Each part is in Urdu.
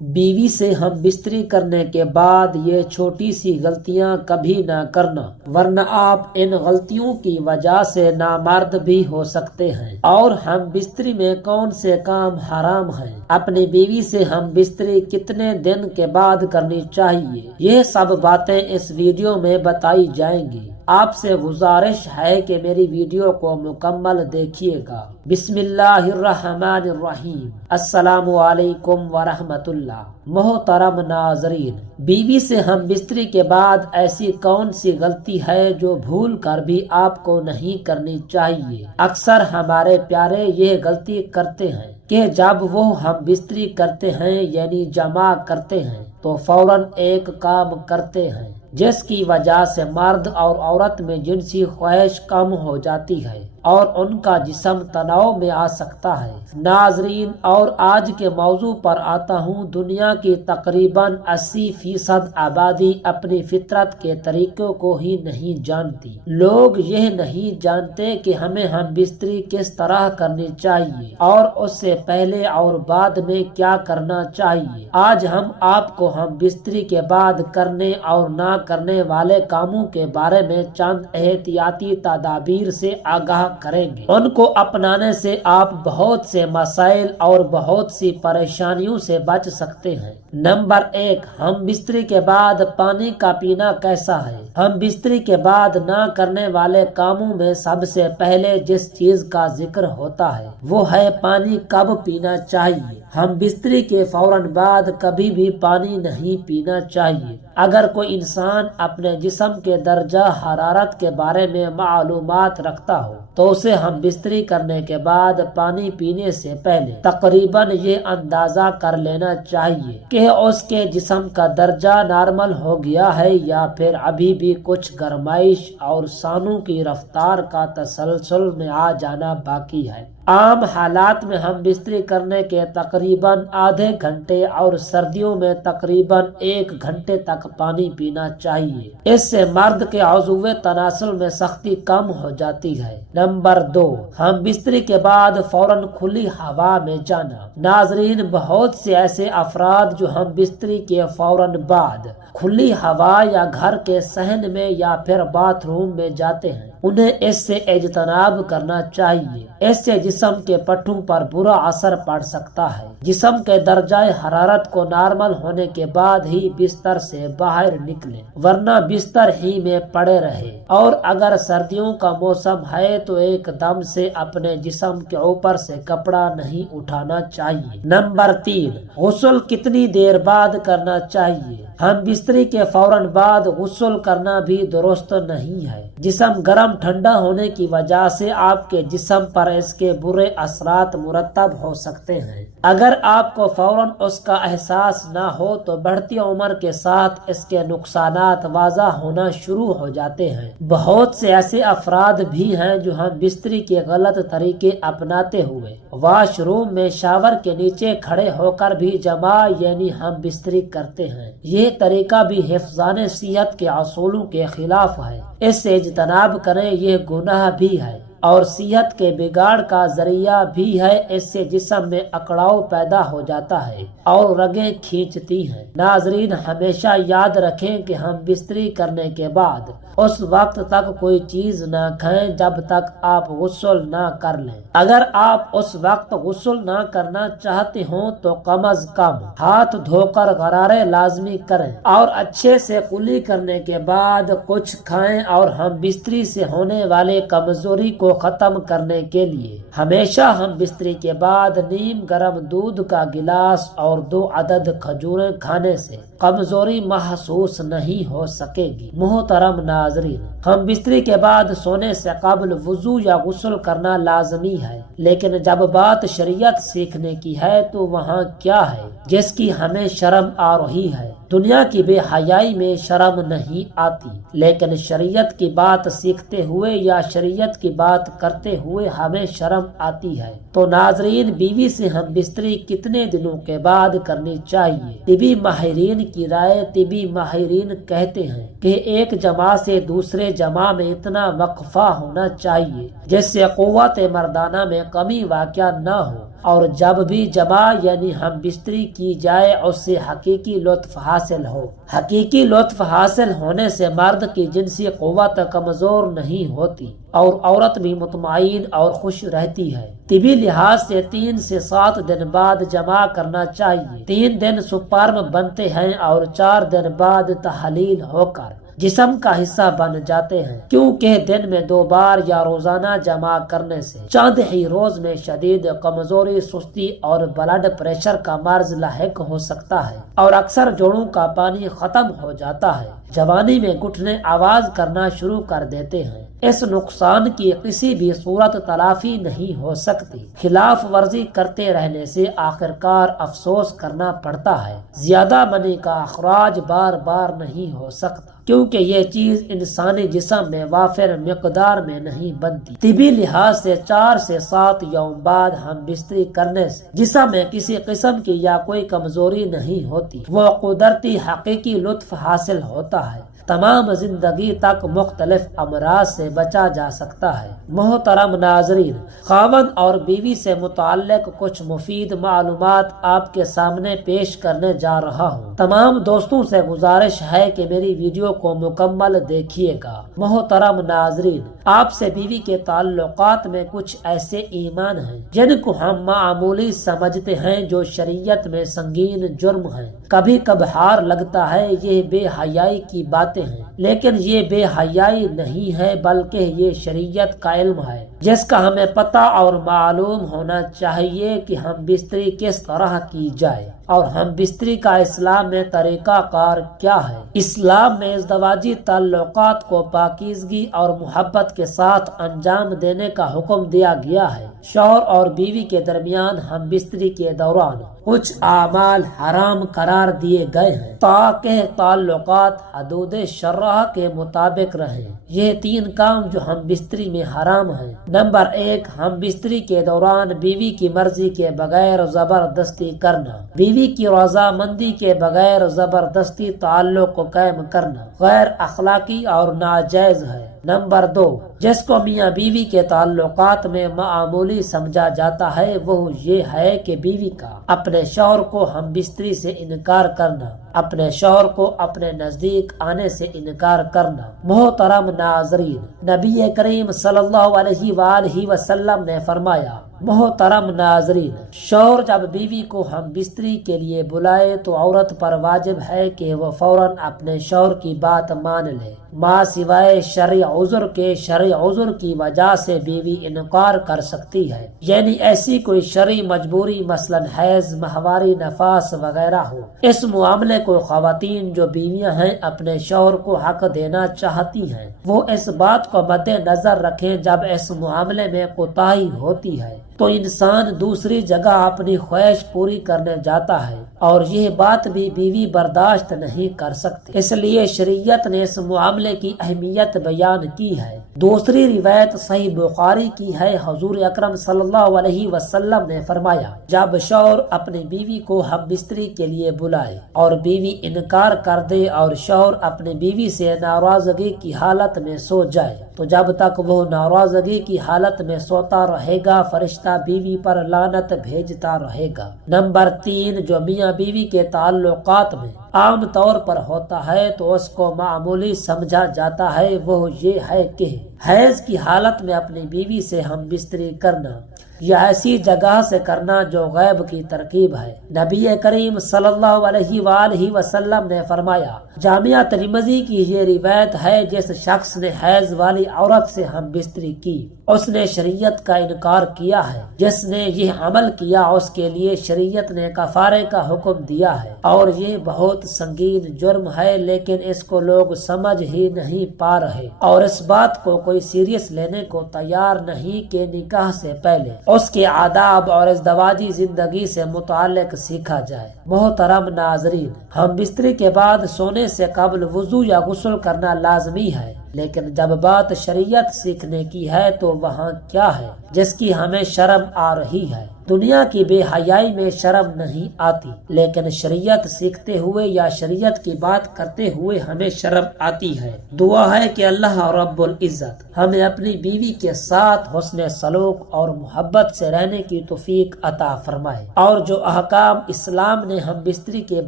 بیوی سے ہم بستری کرنے کے بعد یہ چھوٹی سی غلطیاں کبھی نہ کرنا، ورنہ آپ ان غلطیوں کی وجہ سے نامرد بھی ہو سکتے ہیں۔ اور ہم بستری میں کون سے کام حرام ہیں، اپنی بیوی سے ہم بستری کتنے دن کے بعد کرنی چاہیے، یہ سب باتیں اس ویڈیو میں بتائی جائیں گی۔ آپ سے گزارش ہے کہ میری ویڈیو کو مکمل دیکھیے گا۔ بسم اللہ الرحمن الرحیم۔ السلام علیکم ورحمۃ اللہ۔ محترم ناظرین، بیوی سے ہم بستری کے بعد ایسی کون سی غلطی ہے جو بھول کر بھی آپ کو نہیں کرنی چاہیے؟ اکثر ہمارے پیارے یہ غلطی کرتے ہیں کہ جب وہ ہم بستری کرتے ہیں یعنی جمع کرتے ہیں تو فوراً ایک کام کرتے ہیں جس کی وجہ سے مرد اور عورت میں جنسی خواہش کم ہو جاتی ہے اور ان کا جسم تناؤ میں آ سکتا ہے۔ ناظرین، اور آج کے موضوع پر آتا ہوں۔ دنیا کی تقریباً 80% آبادی اپنی فطرت کے طریقوں کو ہی نہیں جانتی۔ لوگ یہ نہیں جانتے کہ ہمیں ہم بستری کس طرح کرنی چاہیے اور اس سے پہلے اور بعد میں کیا کرنا چاہیے۔ آج ہم آپ کو ہم بستری کے بعد کرنے اور نہ کرنے والے کاموں کے بارے میں چند احتیاطی تدابیر سے آگاہ کریں گے۔ ان کو اپنانے سے آپ بہت سے مسائل اور بہت سی پریشانیوں سے بچ سکتے ہیں۔ نمبر 1، ہم بستری کے بعد پانی کا پینا کیسا ہے؟ ہم بستری کے بعد نہ کرنے والے کاموں میں سب سے پہلے جس چیز کا ذکر ہوتا ہے وہ ہے پانی کب پینا چاہیے۔ ہم بستری کے فوراً بعد کبھی بھی پانی نہیں پینا چاہیے۔ اگر کوئی انسان اپنے جسم کے درجہ حرارت کے بارے میں معلومات رکھتا ہو تو اسے ہم بستری کرنے کے بعد پانی پینے سے پہلے تقریباً یہ اندازہ کر لینا چاہیے کہ اس کے جسم کا درجہ نارمل ہو گیا ہے یا پھر ابھی بھی کچھ گرمائش اور سانوں کی رفتار کا تسلسل میں آ جانا باقی ہے۔ عام حالات میں ہم بستری کرنے کے تقریباً آدھے گھنٹے اور سردیوں میں تقریباً 1 گھنٹے تک پانی پینا چاہیے۔ اس سے مرد کے عضو تناسل میں سختی کم ہو جاتی ہے۔ نمبر 2، ہم بستری کے بعد فوراً کھلی ہوا میں جانا۔ ناظرین، بہت سے ایسے افراد جو ہم بستری کے فوراً بعد کھلی ہوا یا گھر کے صحن میں یا پھر باتھ روم میں جاتے ہیں، انہیں اس سے اجتناب کرنا چاہیے۔ اس سے جسم کے پٹھوں پر برا اثر پڑ سکتا ہے۔ جسم کے درجہ حرارت کو نارمل ہونے کے بعد ہی بستر سے باہر نکلیں، ورنہ بستر ہی میں پڑے رہے۔ اور اگر سردیوں کا موسم ہے تو ایک دم سے اپنے جسم کے اوپر سے کپڑا نہیں اٹھانا چاہیے۔ نمبر 3، غسل کتنی دیر بعد کرنا چاہیے؟ ہم بستری کے فوراً بعد غسل کرنا بھی درست نہیں ہے۔ جسم گرم ٹھنڈا ہونے کی وجہ سے آپ کے جسم پر اس کے برے اثرات مرتب ہو سکتے ہیں۔ اگر آپ کو فوراً اس کا احساس نہ ہو تو بڑھتی عمر کے ساتھ اس کے نقصانات واضح ہونا شروع ہو جاتے ہیں۔ بہت سے ایسے افراد بھی ہیں جو ہم بستری کے غلط طریقے اپناتے ہوئے واش روم میں شاور کے نیچے کھڑے ہو کر بھی جمع یعنی ہم بستری کرتے ہیں۔ یہ طریقہ بھی حفظان صحت کے اصولوں کے خلاف ہے۔ اس سے اجتناب کریں، یہ گناہ بھی ہے اور صحت کے بگاڑ کا ذریعہ بھی ہے۔ اس سے جسم میں اکڑاؤ پیدا ہو جاتا ہے اور رگیں کھینچتی ہیں۔ ناظرین، ہمیشہ یاد رکھیں کہ ہم بستری کرنے کے بعد اس وقت تک کوئی چیز نہ کھائیں جب تک آپ غسل نہ کر لیں۔ اگر آپ اس وقت غسل نہ کرنا چاہتے ہوں تو کم از کم ہاتھ دھو کر غرارے لازمی کریں اور اچھے سے کلی کرنے کے بعد کچھ کھائیں۔ اور ہم بستری سے ہونے والے کمزوری کو ختم کرنے کے لیے ہمیشہ ہم بستری کے بعد نیم گرم دودھ کا گلاس اور 2 عدد کھجوریں کھانے سے کمزوری محسوس نہیں ہو سکے گی۔ محترم ناظرین، ہم بستری کے بعد سونے سے قبل وضو یا غسل کرنا لازمی ہے، لیکن جب بات شریعت سیکھنے کی ہے تو وہاں کیا ہے جس کی ہمیں شرم آ رہی ہے؟ دنیا کی بے حیائی میں شرم نہیں آتی، لیکن شریعت کی بات سیکھتے ہوئے یا شریعت کی بات کرتے ہوئے ہمیں شرم آتی ہے۔ تو ناظرین، بیوی سے ہم بستری کتنے دنوں کے بعد کرنی چاہیے؟ طبی ماہرین کی رائے، طبی ماہرین کہتے ہیں کہ ایک جمع سے دوسرے جمع میں اتنا وقفہ ہونا چاہیے جس سے قوت مردانہ میں کمی واقع نہ ہو اور جب بھی جمع یعنی ہم بستری کی جائے اس سے حقیقی لطف حاصل ہو۔ حقیقی لطف حاصل ہونے سے مرد کی جنسی قوت کمزور نہیں ہوتی اور عورت بھی مطمئن اور خوش رہتی ہے۔ طبی لحاظ سے 3 سے 7 دن بعد جمع کرنا چاہیے۔ 3 دن سپرم بنتے ہیں اور 4 دن بعد تحلیل ہو کر جسم کا حصہ بن جاتے ہیں، کیونکہ دن میں 2 بار یا روزانہ جمع کرنے سے چند ہی روز میں شدید کمزوری، سستی اور بلڈ پریشر کا مرض لاحق ہو سکتا ہے اور اکثر جوڑوں کا پانی ختم ہو جاتا ہے۔ جوانی میں گھٹنے آواز کرنا شروع کر دیتے ہیں۔ اس نقصان کی کسی بھی صورت تلافی نہیں ہو سکتی۔ خلاف ورزی کرتے رہنے سے آخرکار افسوس کرنا پڑتا ہے۔ زیادہ منی کا اخراج بار بار نہیں ہو سکتا، کیونکہ یہ چیز انسانی جسم میں وافر مقدار میں نہیں بنتی۔ طبی لحاظ سے 4 سے 7 یوم بعد ہم بستری کرنے سے جسم میں کسی قسم کی یا کوئی کمزوری نہیں ہوتی، وہ قدرتی حقیقی لطف حاصل ہوتا ہے۔ تمام زندگی تک مختلف امراض سے بچا جا سکتا ہے۔ محترم ناظرین، خاوند اور بیوی سے متعلق کچھ مفید معلومات آپ کے سامنے پیش کرنے جا رہا ہوں۔ تمام دوستوں سے گزارش ہے کہ میری ویڈیو کو مکمل دیکھیے گا۔ محترم ناظرین، آپ سے بیوی کے تعلقات میں کچھ ایسے ایمان ہیں جن کو ہم معمولی سمجھتے ہیں جو شریعت میں سنگین جرم ہیں۔ کبھی کبھار لگتا ہے یہ بے حیائی کی باتیں ہیں، لیکن یہ بے حیائی نہیں ہے بلکہ یہ شریعت کا علم ہے جس کا ہمیں پتہ اور معلوم ہونا چاہیے کہ ہم بستری کس طرح کی جائے اور ہم بستری کا اسلام میں طریقہ کار کیا ہے۔ اسلام میں ازدواجی تعلقات کو پاکیزگی اور محبت کے ساتھ انجام دینے کا حکم دیا گیا ہے۔ شوہر اور بیوی کے درمیان ہم بستری کے دوران کچھ اعمال حرام قرار دیے گئے ہیں تاکہ تعلقات حدود شرع کے مطابق رہیں۔ یہ 3 کام جو ہم بستری میں حرام ہیں۔ نمبر 1، ہم بستری کے دوران بیوی کی مرضی کے بغیر زبردستی کرنا۔ بیوی کی رضامندی کے بغیر زبردستی تعلق کو قائم کرنا غیر اخلاقی اور ناجائز ہے۔ نمبر 2، جس کو میاں بیوی کے تعلقات میں معمولی سمجھا جاتا ہے وہ یہ ہے کہ بیوی کا اپنے شوہر کو ہم بستری سے انکار کرنا، اپنے شوہر کو اپنے نزدیک آنے سے انکار کرنا۔ محترم ناظرین، نبی کریم صلی اللہ علیہ وآلہ وسلم نے فرمایا، محترم ناظرین، شوہر جب بیوی کو ہم بستری کے لیے بلائے تو عورت پر واجب ہے کہ وہ فوراً اپنے شوہر کی بات مان لے۔ ماں سوائے شرعی عذر کے، شرعی عذر کی وجہ سے بیوی انکار کر سکتی ہے، یعنی ایسی کوئی شرعی مجبوری مثلاً حیض، ماہواری نفاس وغیرہ ہو۔ اس معاملے کو خواتین جو بیویاں ہیں اپنے شوہر کو حق دینا چاہتی ہیں وہ اس بات کو مد نظر رکھیں جب اس معاملے میں کوتاہی ہوتی ہے تو انسان دوسری جگہ اپنی خواہش پوری کرنے جاتا ہے اور یہ بات بھی بیوی برداشت نہیں کر سکتی، اس لیے شریعت نے اس معاملے کی اہمیت بیان کی ہے۔ دوسری روایت صحیح بخاری کی ہے، حضور اکرم صلی اللہ علیہ وسلم نے فرمایا، جب شوہر اپنی بیوی کو ہم بستری کے لیے بلائے اور بیوی انکار کر دے اور شوہر اپنی بیوی سے ناراضگی کی حالت میں سو جائے تو جب تک وہ ناراضگی کی حالت میں سوتا رہے گا فرشتہ بیوی پر لعنت بھیجتا رہے گا۔ نمبر 3، جو میاں بیوی کے تعلقات میں عام طور پر ہوتا ہے تو اس کو معمولی سمجھا جاتا ہے، وہ یہ ہے کہ حیض کی حالت میں اپنی بیوی سے ہم بستری کرنا یا ایسی جگہ سے کرنا جو غیب کی ترکیب ہے۔ نبی کریم صلی اللہ علیہ وآلہ وسلم نے فرمایا، جامعہ ترمذی کی یہ روایت ہے، جس شخص نے حیض والی عورت سے ہم بستری کی اس نے شریعت کا انکار کیا ہے۔ جس نے یہ عمل کیا اس کے لیے شریعت نے کفارے کا حکم دیا ہے اور یہ بہت سنگین جرم ہے، لیکن اس کو لوگ سمجھ ہی نہیں پا رہے اور اس بات کو کوئی سیریس لینے کو تیار نہیں کہ نکاح سے پہلے اس کے آداب اور ازدواجی زندگی سے متعلق سیکھا جائے۔ محترم ناظرین، ہم بستری کے بعد سونے سے قبل وضو یا غسل کرنا لازمی ہے، لیکن جب بات شریعت سیکھنے کی ہے تو وہاں کیا ہے جس کی ہمیں شرم آ رہی ہے؟ دنیا کی بے حیائی میں شرم نہیں آتی، لیکن شریعت سیکھتے ہوئے یا شریعت کی بات کرتے ہوئے ہمیں شرم آتی ہے۔ دعا ہے کہ اللہ رب العزت ہمیں اپنی بیوی کے ساتھ حسن سلوک اور محبت سے رہنے کی توفیق عطا فرمائے، اور جو احکام اسلام نے ہم بستری کے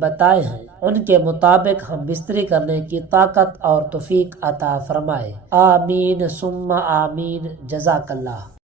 بتائے ہیں ان کے مطابق ہم بستری کرنے کی طاقت اور توفیق عطا فرمائے۔ آمین ثم آمین۔ جزاک اللہ۔